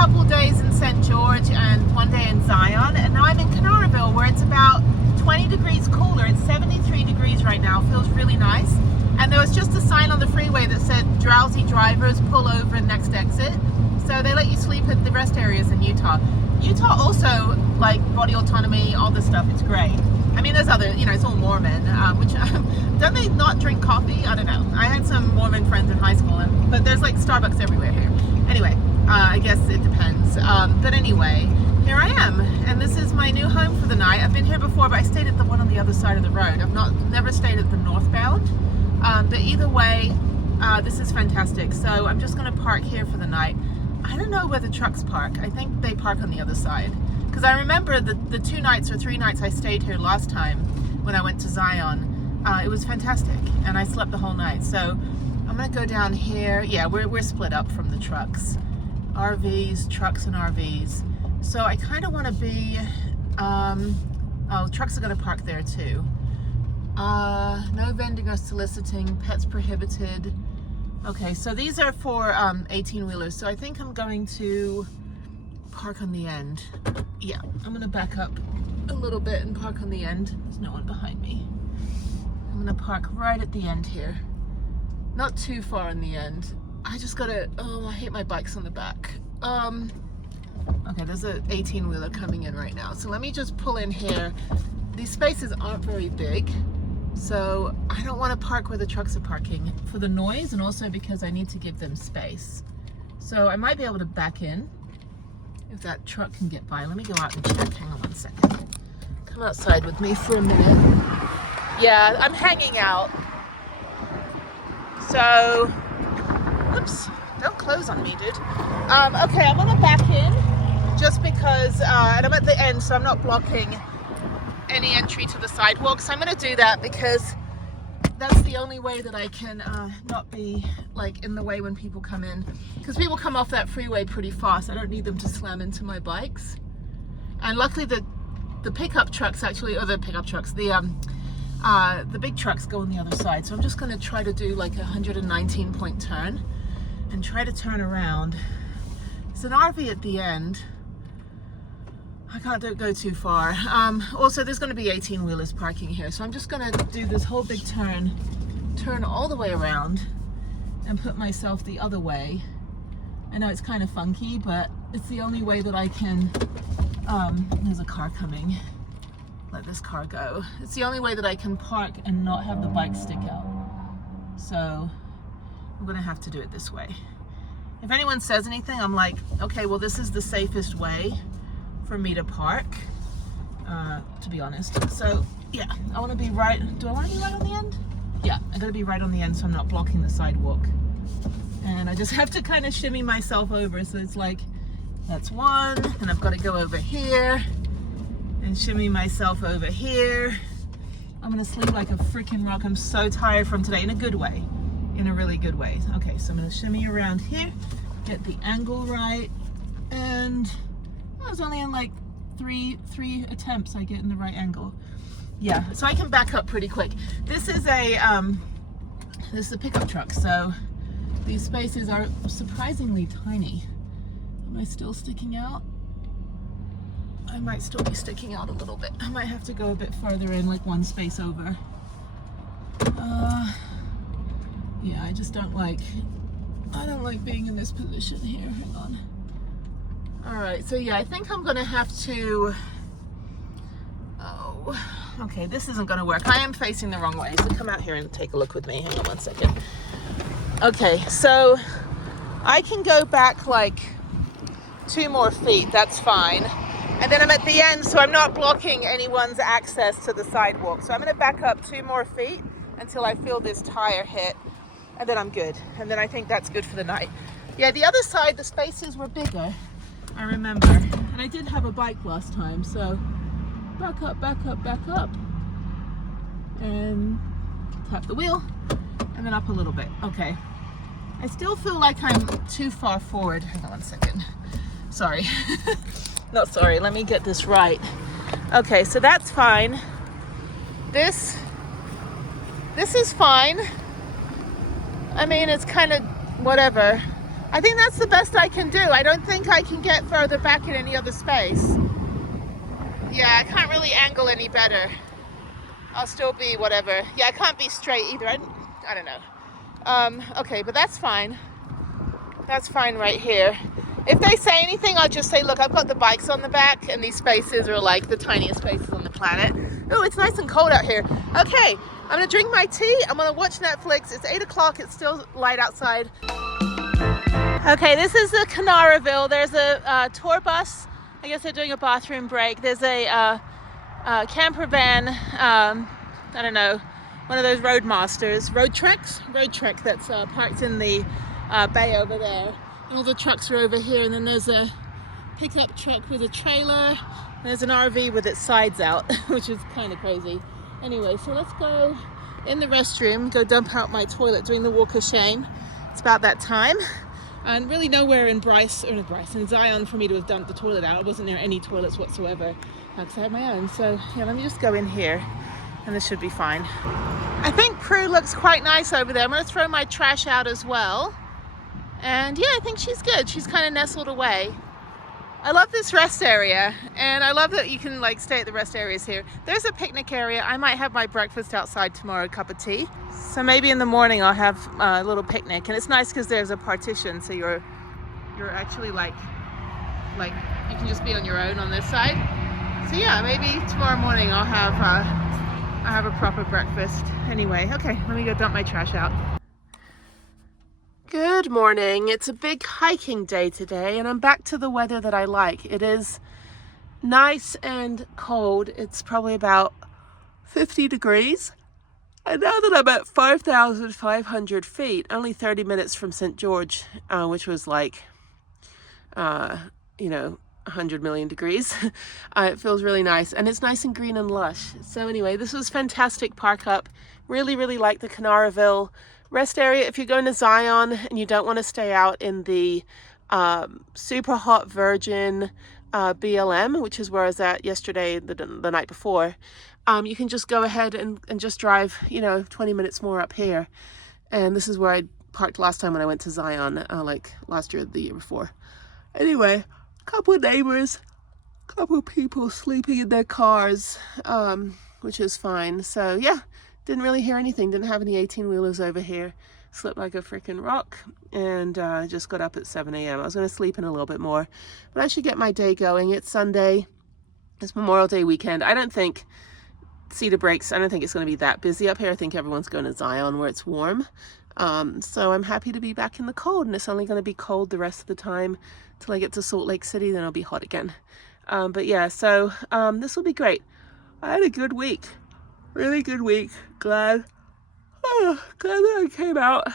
couple days in St. George and one day in Zion, and now I'm in Canaraville where it's about 20 degrees cooler. It's 73 degrees right now. Feels really nice. And there was just a sign on the freeway that said drowsy drivers pull over next exit. So they let you sleep at the rest areas in Utah. Utah also, like body autonomy, all this stuff, it's great. I mean, there's other, you know, it's all Mormon, which, don't they not drink coffee? I don't know. I had some Mormon friends in high school, but there's like Starbucks everywhere here. Anyway, I guess it depends. But anyway, here I am, and this is my new home for the night. I've been here before, but I stayed at the one on the other side of the road. I've never stayed at the northbound. But either way, this is fantastic. So I'm just gonna park here for the night. I don't know where the trucks park. I think they park on the other side. Because I remember the 2 nights or 3 nights I stayed here last time when I went to Zion, it was fantastic, and I slept the whole night. So I'm gonna go down here. Yeah, we're split up from the trucks. RVs, trucks and RVs. So I kind of want to be, oh, trucks are gonna park there too. No vending or soliciting, pets prohibited. Okay, so these are for 18-wheelers. So I think I'm going to park on the end. Yeah, I'm gonna back up a little bit and park on the end. There's no one behind me. I'm gonna park right at the end here. Not too far in the end. I just gotta, oh, I hate my bikes on the back. Okay, there's an 18-wheeler coming in right now. So let me just pull in here. These spaces aren't very big, so I don't want to park where the trucks are parking for the noise and also because I need to give them space. So I might be able to back in if that truck can get by. Let me go out and check. Hang on one second. Come outside with me for a minute. Yeah, I'm hanging out. So, whoops, don't close on me, dude. Okay, I'm gonna back in just because, and I'm at the end, so I'm not blocking any entry to the sidewalk. So I'm gonna do that because that's the only way that I can not be like in the way when people come in, because people come off that freeway pretty fast. I don't need them to slam into my bikes. And luckily the pickup trucks actually, or the pickup trucks, the big trucks go on the other side. So I'm just gonna try to do like a 119 point turn and try to turn around. It's an RV at the end. I can't go too far. Also, there's going to be 18-wheelers parking here, so I'm just going to do this whole big turn all the way around, and put myself the other way. I know it's kind of funky, but it's the only way that I can. There's a car coming. Let this car go. It's the only way that I can park and not have the bike stick out. So I'm going to have to do it this way. If anyone says anything, I'm like, okay, well, this is the safest way for me to park, to be honest. So yeah, I want to be right. Do I want to be right on the end? Yeah, I gotta be right on the end so I'm not blocking the sidewalk. And I just have to kind of shimmy myself over. So it's like, that's one, and I've got to go over here and shimmy myself over here. I'm gonna sleep like a freaking rock. I'm so tired from today, in a good way, in a really good way. Okay, so I'm gonna shimmy around here, get the angle right, and I was only in like three attempts I get in the right angle. Yeah, so I can back up pretty quick. This is a pickup truck, so these spaces are surprisingly tiny. Am I still sticking out? I might still be sticking out a little bit. I might have to go a bit farther in, like one space over. Yeah, I just don't like being in this position here. Hang on. All right, so yeah, I think I'm gonna have to, oh, okay, this isn't gonna work. I am facing the wrong way, so come out here and take a look with me. Hang on one second. Okay, so I can go back like 2 more feet, that's fine. And then I'm at the end, so I'm not blocking anyone's access to the sidewalk. So I'm gonna back up 2 more feet until I feel this tire hit, and then I'm good. And then I think that's good for the night. Yeah, the other side, the spaces were bigger, I remember. And I did have a bike last time, so back up, back up, back up. And tap the wheel, and then up a little bit. Okay. I still feel like I'm too far forward. Hang on one second. Sorry. Not sorry, let me get this right. Okay, so that's fine. This is fine. I mean, it's kind of whatever. I think that's the best I can do. I don't think I can get further back in any other space. Yeah, I can't really angle any better. I'll still be whatever. Yeah, I can't be straight either. I don't know. Okay, but that's fine. That's fine right here. If they say anything, I'll just say, look, I've got the bikes on the back and these spaces are like the tiniest spaces on the planet. Oh, it's nice and cold out here. Okay, I'm gonna drink my tea. I'm gonna watch Netflix. It's 8 o'clock. It's still light outside. Okay, this is the Canaraville. There's a tour bus. I guess they're doing a bathroom break. There's a camper van, I don't know, one of those Roadmasters, road trek that's parked in the bay over there. And all the trucks are over here, and then there's a pickup truck with a trailer. There's an RV with its sides out, which is kind of crazy. Anyway, so let's go in the restroom, go dump out my toilet, doing the walk of shame. It's about that time. And really nowhere in Zion for me to have dumped the toilet out. I wasn't near any toilets whatsoever, because I had my own. So yeah, let me just go in here and this should be fine. I think Prue looks quite nice over there. I'm gonna throw my trash out as well. And yeah, I think she's good. She's kind of nestled away. I love this rest area, and I love that you can like stay at the rest areas here. There's a picnic area. I might have my breakfast outside tomorrow, a cup of tea. So maybe in the morning I'll have a little picnic, and it's nice because there's a partition, so you're actually like you can just be on your own on this side. So yeah, maybe tomorrow morning I'll have a proper breakfast. Anyway, okay, let me go dump my trash out. Good morning. It's a big hiking day today, and I'm back to the weather that I like. It is nice and cold. It's probably about 50 degrees. And now that I'm at 5,500 feet, only 30 minutes from St. George, which was like, 100 million degrees, it feels really nice. And it's nice and green and lush. So anyway, this was fantastic park up. Really, really like the Canaraville rest area. If you're going to Zion and you don't want to stay out in the super hot virgin BLM, which is where I was at yesterday, the night before, you can just go ahead and just drive 20 minutes more up here. And this is where I parked last time when I went to Zion, like last year or the year before. Anyway, a couple of neighbors, a couple of people sleeping in their cars, which is fine. So yeah, didn't really hear anything. Didn't have any 18-wheelers over here. Slept like a freaking rock, and just got up at 7 a.m. I was going to sleep in a little bit more, but I should get my day going. It's Sunday. It's Memorial Day weekend. I don't think Cedar Breaks, I don't think it's going to be that busy up here. I think everyone's going to Zion where it's warm. So I'm happy to be back in the cold, and it's only going to be cold the rest of the time till I get to Salt Lake City. Then I'll be hot again. But yeah, so this will be great. I had a good week. Really good week. Glad that I came out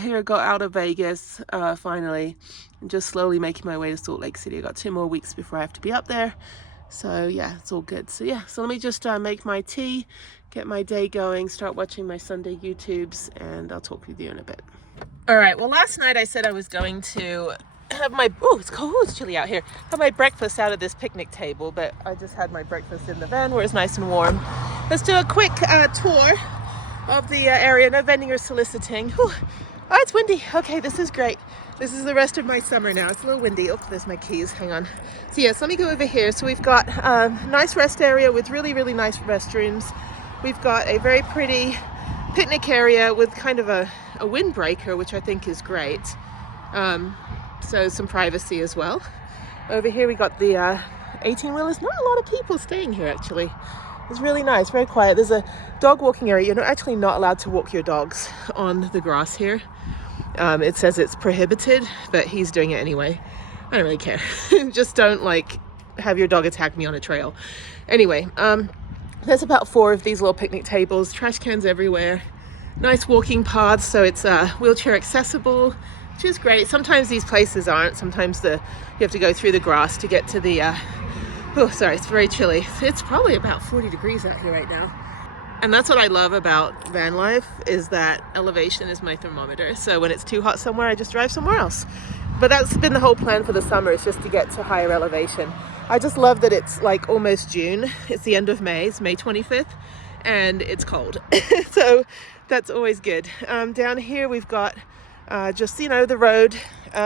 here, got out of Vegas finally, and just slowly making my way to Salt Lake City. I got 2 more weeks before I have to be up there. So yeah, it's all good. So yeah, so let me just make my tea, get my day going, start watching my Sunday YouTubes, and I'll talk with you in a bit. All right, well, last night I said I was going to have my, it's cold, it's chilly out here, have my breakfast out of this picnic table, but I just had my breakfast in the van where it's nice and warm. Let's do a quick tour of the area. No vending or soliciting. Whew. Oh, it's windy. Okay, this is great. This is the rest of my summer now. It's a little windy. Oh, there's my keys. Hang on. So yes, let me go over here. So we've got a nice rest area with really, really nice restrooms. We've got a very pretty picnic area with kind of a windbreaker, which I think is great. So some privacy as well. Over here we got the 18-wheelers. Not a lot of people staying here actually. It's really nice, very quiet. There's a dog walking area. You're actually not allowed to walk your dogs on the grass here. It says it's prohibited, but he's doing it anyway. I don't really care. Just don't like have your dog attack me on a trail. Anyway, there's about 4 of these little picnic tables, trash cans everywhere. Nice walking paths, so it's wheelchair accessible, which is great. Sometimes these places aren't. Sometimes you have to go through the grass to get to the oh, sorry, it's very chilly. It's probably about 40 degrees out here right now. And that's what I love about van life, is that elevation is my thermometer. So when it's too hot somewhere, I just drive somewhere else. But that's been the whole plan for the summer, is just to get to higher elevation. I just love that it's like almost June. It's the end of May. It's May 25th, and it's cold. So that's always good. Down here we've got just, you know, the road.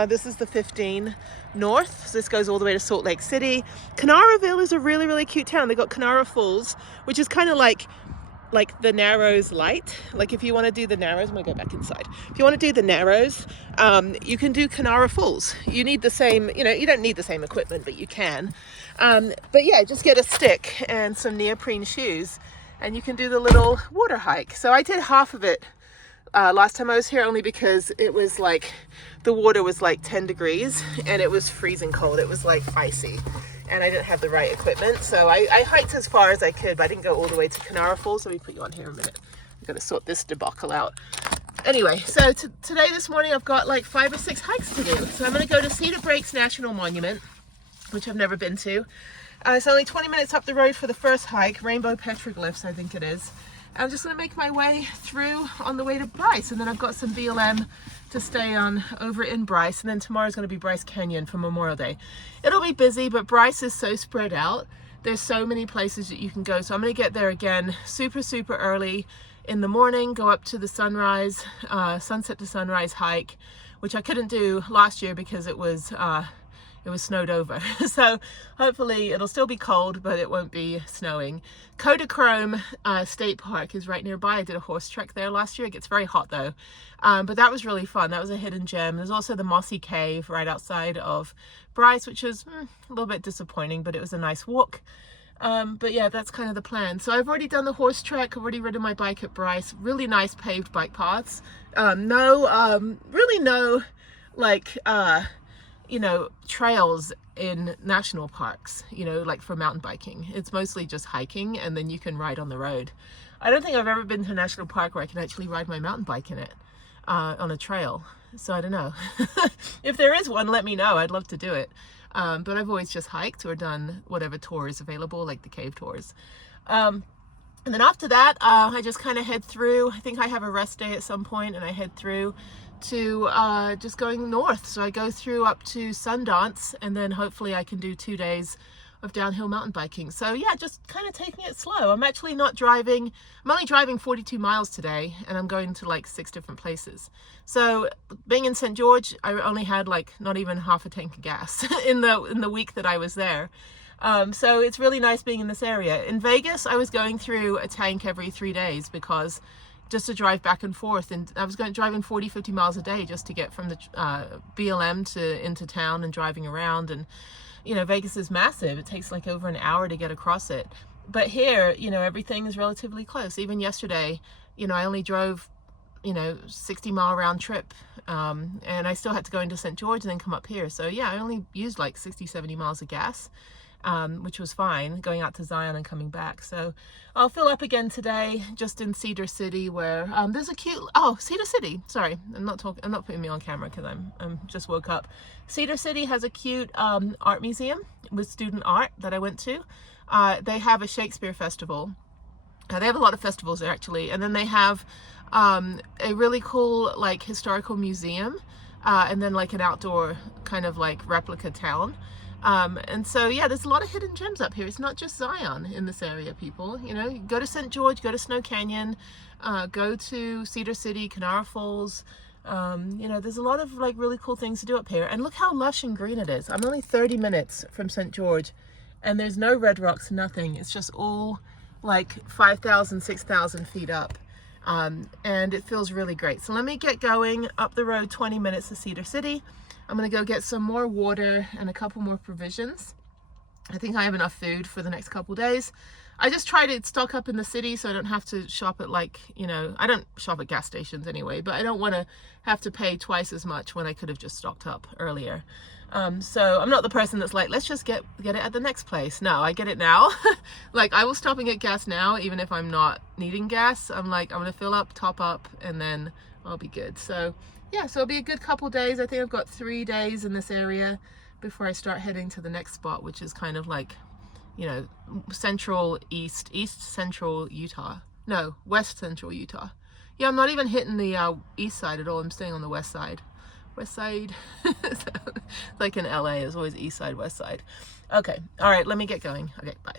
This is the 15 north. So this goes all the way to Salt Lake City. Canaraville is a really, really cute town. They got Canara Falls, which is kind of like the Narrows light. Like if you want to do the Narrows, I'm gonna go back inside. If you want to do the Narrows, you can do Canara Falls. You need the same, you know, you don't need the same equipment, but you can. But yeah, just get a stick and some neoprene shoes and you can do the little water hike. So I did half of it last time I was here, only because it was like, the water was like 10 degrees and it was freezing cold. It was like icy. And I didn't have the right equipment, so I hiked as far as I could, but I didn't go all the way to Canara Falls. Let me put you on here a minute. I'm gonna sort this debacle out. Anyway, so today, this morning, I've got like 5 or 6 hikes to do. So I'm gonna go to Cedar Breaks National Monument, which I've never been to. It's only 20 minutes up the road for the first hike, Rainbow Petroglyphs, I think it is. I'm just gonna make my way through on the way to Bryce, and then I've got some BLM to stay on over in Bryce, and then tomorrow's going to be Bryce Canyon for Memorial Day. It'll be busy, but Bryce is so spread out. There's so many places that you can go, so I'm going to get there again super early in the morning, go up to the sunrise, sunset to sunrise hike, which I couldn't do last year because it was snowed over. So hopefully it'll still be cold, but it won't be snowing. Kodachrome State Park is right nearby. I did a horse trek there last year. It gets very hot though. But that was really fun. That was a hidden gem. There's also the Mossy Cave right outside of Bryce, which was a little bit disappointing, but it was a nice walk. But yeah, that's kind of the plan. So I've already done the horse trek. I've already ridden my bike at Bryce. Really nice paved bike paths. Really no like, you know, trails in national parks, you know, like for mountain biking. It's mostly just hiking and then you can ride on the road. I don't think I've ever been to a national park where I can actually ride my mountain bike in it on a trail. So I don't know. If there is one, let me know. I'd love to do it. But I've always just hiked or done whatever tour is available, like the cave tours. And then after that, I just kind of head through. I think I have a rest day at some point and I head through to just going north. So I go through up to Sundance and then hopefully I can do 2 days of downhill mountain biking. So yeah, just kind of taking it slow. I'm actually not driving. I'm only driving 42 miles today and I'm going to like 6 different places. So being in St. George, I only had like not even half a tank of gas in the week that I was there. So it's really nice being in this area. In Vegas, I was going through a tank every 3 days because just to drive back and forth, and I was driving 40-50 miles a day just to get from the BLM to into town and driving around. And you know, Vegas is massive. It takes like over an hour to get across it. But here, you know, everything is relatively close. Even yesterday, you know, I only drove, you know, 60-mile round trip, and I still had to go into St. George and then come up here. So yeah, I only used like 60-70 miles of gas, which was fine, going out to Zion and coming back. So I'll fill up again today, just in Cedar City, where there's a cute, Cedar City, sorry, I'm not putting me on camera because I'm just woke up. Cedar City has a cute art museum with student art that I went to. They have a Shakespeare festival. They have a lot of festivals there actually, and then they have a really cool like historical museum, and then like an outdoor kind of like replica town. And so yeah, there's a lot of hidden gems up here. It's not just Zion in this area, people. You know, go to St. George, go to Snow Canyon, go to Cedar City, Canara Falls. You know, there's a lot of like really cool things to do up here. And look how lush and green it is. I'm only 30 minutes from St. George and there's no red rocks, nothing. It's just all like 5,000, 6,000 feet up. And it feels really great. So let me get going up the road 20 minutes to Cedar City. I'm gonna go get some more water and a couple more provisions. I think I have enough food for the next couple days. I just try to stock up in the city so I don't have to shop at like, you know, I don't shop at gas stations anyway, but I don't want to have to pay twice as much when I could have just stocked up earlier. So I'm not the person that's like, let's just get it at the next place. No, I get it now. Like I will stop and get gas now, even if I'm not needing gas. I'm like, I'm gonna fill up, top up, and then I'll be good. So yeah, so it'll be a good couple days. I think I've got 3 days in this area before I start heading to the next spot, which is kind of like, you know, east central Utah. No, west central Utah. Yeah, I'm not even hitting the east side at all. I'm staying on the west side. West side. So, like in LA, it's always east side, west side. Okay, all right, let me get going. Okay, bye.